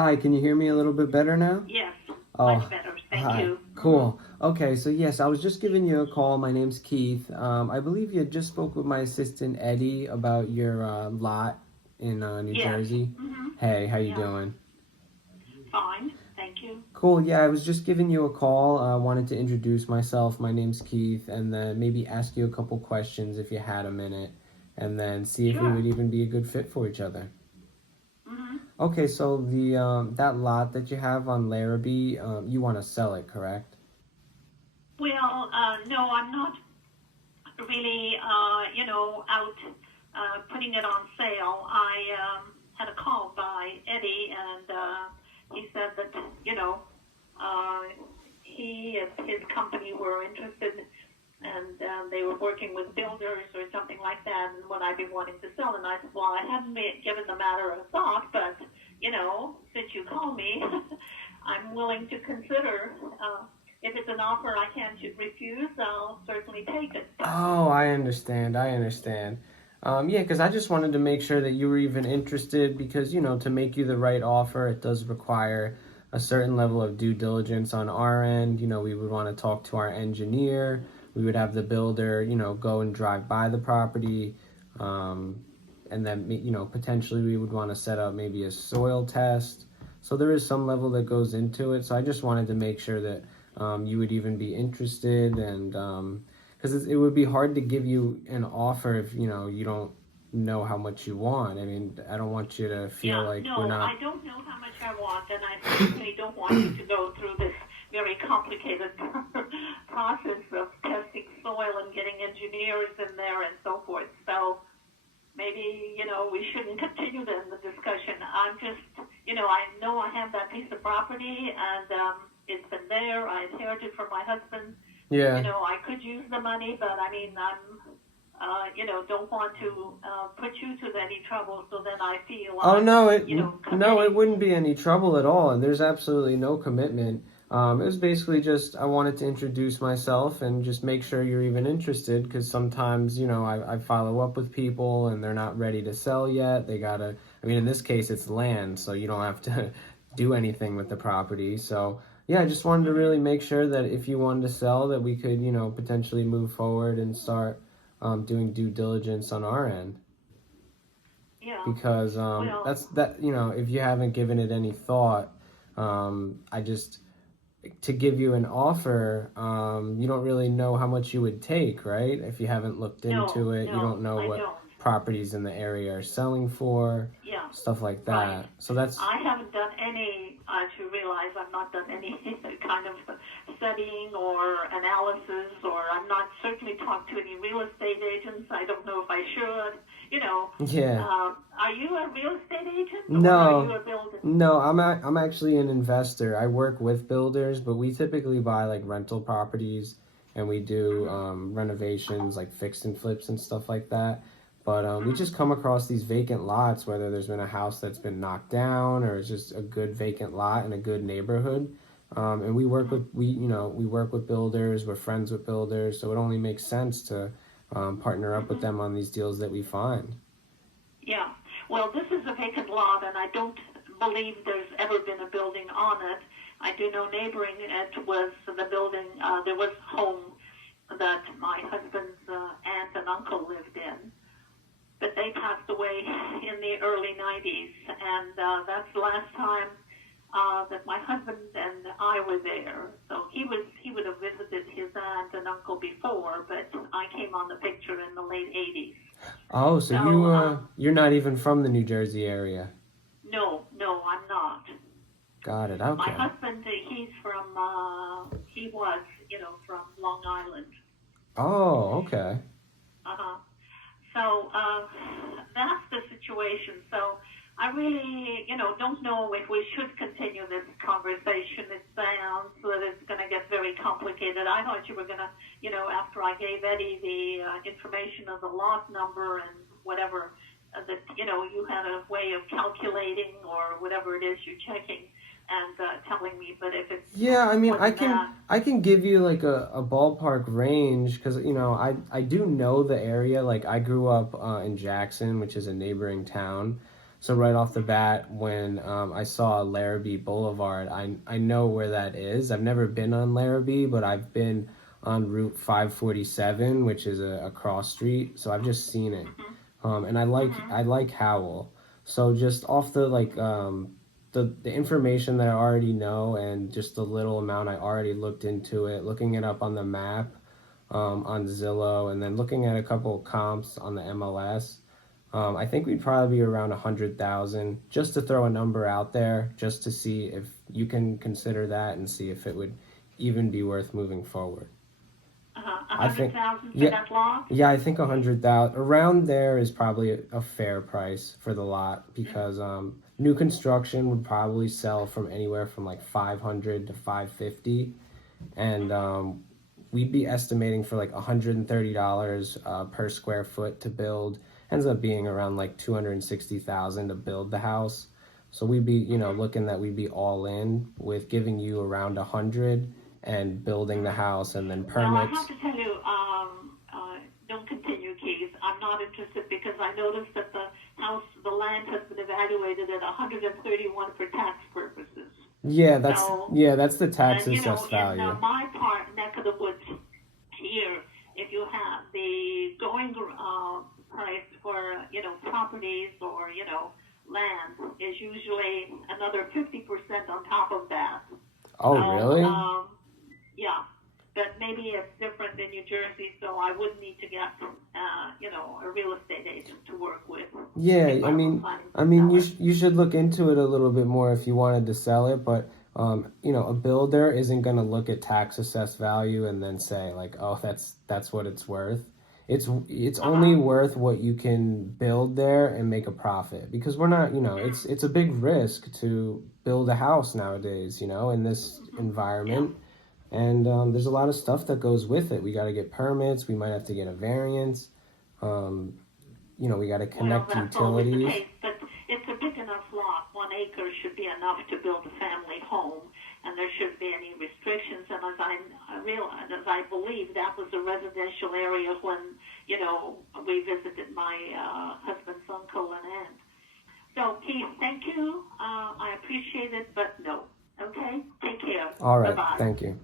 Hi, can you hear me a little bit better now? Yes, much Oh, better. Thank hi. you. Cool. Okay, so yes, I was just giving you a call. My name's Keith. I believe you just spoke with my assistant Eddie about your lot in New Yes. Jersey. Mm-hmm. Hey, how you Yeah. doing? Fine. Thank you. Cool. Yeah, I was just giving you a call. I wanted to introduce myself. My name's Keith, and then maybe ask you a couple questions if you had a minute, and then see if we Sure. would even be a good fit for each other. Mm-hmm. Okay, so the that lot that you have on Larrabee, you want to sell it, correct? Well, no, I'm not really, out putting it on sale. I had a call by Eddie, and he said that, uh, he and his company were interested, and they were working with builders or something like that, and would I be wanting to sell? And I said, well, I hadn't given the matter a thought, but, since you called me, I'm willing to consider. If it's an offer I can't refuse, I'll certainly take it. Oh, I understand. I understand. Yeah, because I just wanted to make sure that you were even interested because, to make you the right offer, it does require a certain level of due diligence on our end. We would want to talk to our engineer. We would have the builder, go and drive by the property. Um, and then, potentially we would want to set up maybe a soil test. So there is some level that goes into it. So I just wanted to make sure that you would even be interested and because it would be hard to give you an offer if you don't know how much you want. I mean, I don't want you to feel Yeah, like we're no, I not. don't know how much I want, and I certainly don't want you to go through this very complicated process of testing soil and getting engineers in there and so forth. So maybe, we shouldn't continue then the discussion. I'm just, I know I have that piece of property, and it's been there. I inherited from my husband. Yeah. I could use the money, but I mean, don't want to put you to any trouble. So then I feel Oh I'm, no, no, it committing. wouldn't be any trouble at all, and there's absolutely no commitment. It was basically just I wanted to introduce myself and just make sure you're even interested because sometimes I follow up with people and they're not ready to sell yet. They gotta. I mean, in this case, it's land, so you don't have to do anything with the property. So yeah, I just wanted to really Mm-hmm. make sure that if you wanted to sell, that we could potentially move forward and start doing due diligence on our end Yeah. because Well, that's that if you haven't given it any thought, I just to give you an offer, you don't really know how much you would take, right? If you haven't looked no, into it, you no, don't know I what don't. properties in the area are selling for, Yeah. stuff like Right. that. So that's I haven't done any, as you realize, I've not done any kind of studying or analysis, or I'm not certainly talked to any real estate agents. I don't know if I should. yeah. Are you a real estate agent or are you No, a builder? no, I'm actually an investor. I work with builders, but we typically buy like rental properties and we do Mm-hmm. renovations like fix and flips and stuff like that. But we Mm-hmm. just come across these vacant lots, whether there's been a house that's been knocked down or it's just a good vacant lot in a good neighborhood. And we work Mm-hmm. with we work with builders. We're friends with builders, so it only makes sense to partner up with Mm-hmm. them on these deals that we find. Yeah. Well, this is a vacant lot, and I don't believe there's ever been a building on it. I do know neighboring it was the building. There was a home that my husband's aunt and uncle lived in, but they passed away in the early 90s, and that's the last time that my husband and I were there. So he would have visited his aunt and uncle before, but I came on the picture in the late 80s. Oh, so So you're not even from the New Jersey area. no, no, I'm not. Got it. My Okay. husband, he was, from Long Island. Oh, okay. Uh-huh. So that's the situation. So I really, don't know if we should continue this conversation. It sounds that it's going to get very complicated. I thought you were going to, after I gave Eddie the information of the lot number and whatever, that, you had a way of calculating or whatever it is you're checking and telling me. But if it Yeah, I mean, wasn't that, I can give you like a ballpark range because I do know the area. Like I grew up in Jackson, which is a neighboring town. So right off the bat, when I saw Larrabee Boulevard, I know where that is. I've never been on Larrabee, but I've been on Route 547, which is a cross street. So I've just seen it, and I like Howell. So just off the the information that I already know, and just the little amount I already looked into it, looking it up on the map, on Zillow, and then looking at a couple of comps on the MLS. I think we'd probably be around 100,000, just to throw a number out there, just to see if you can consider that and see if it would even be worth moving forward. I think, 100,000 for yeah, that lot? yeah, I think 100,000 around there is probably a fair price for the lot, because new construction would probably sell from anywhere from like 500 to 550, and we'd be estimating for like $130 per square foot to build. Ends up being around like 260,000 to build the house. So we'd be, looking that we'd be all in with giving you around 100 and building the house, and then Well, I permits. have to tell you, don't continue, Keith. I'm not interested because I noticed that the land has been evaluated at 131 for tax purposes. Yeah, So, that's the tax and assessed value. in my neck of the woods here, if you have the going price for properties or land is usually another 50% on top of that. Oh, So, really? yeah, but maybe it's different in New Jersey, so I would need to get a real estate agent to work with. Yeah, if I were mean, planning I to mean, sell it. you should look into it a little bit more if you wanted to sell it, but a builder isn't gonna look at tax assessed value and then say like, oh, that's what it's worth. It's only worth what you can build there and make a profit, because we're not, it's a big risk to build a house nowadays, in this environment. And there's a lot of stuff that goes with it. We got to get permits. We might have to get a variance. We got to Well, connect that's always the utilities. case, but it's a big enough lot. 1 acre should be enough to build a family home, and there shouldn't be any restrictions. And as I believe, that was a residential area when, we visited my husband's uncle and aunt. So, Keith, thank you. I appreciate it, but no. Okay? Take care. All right. Bye-bye. Thank you.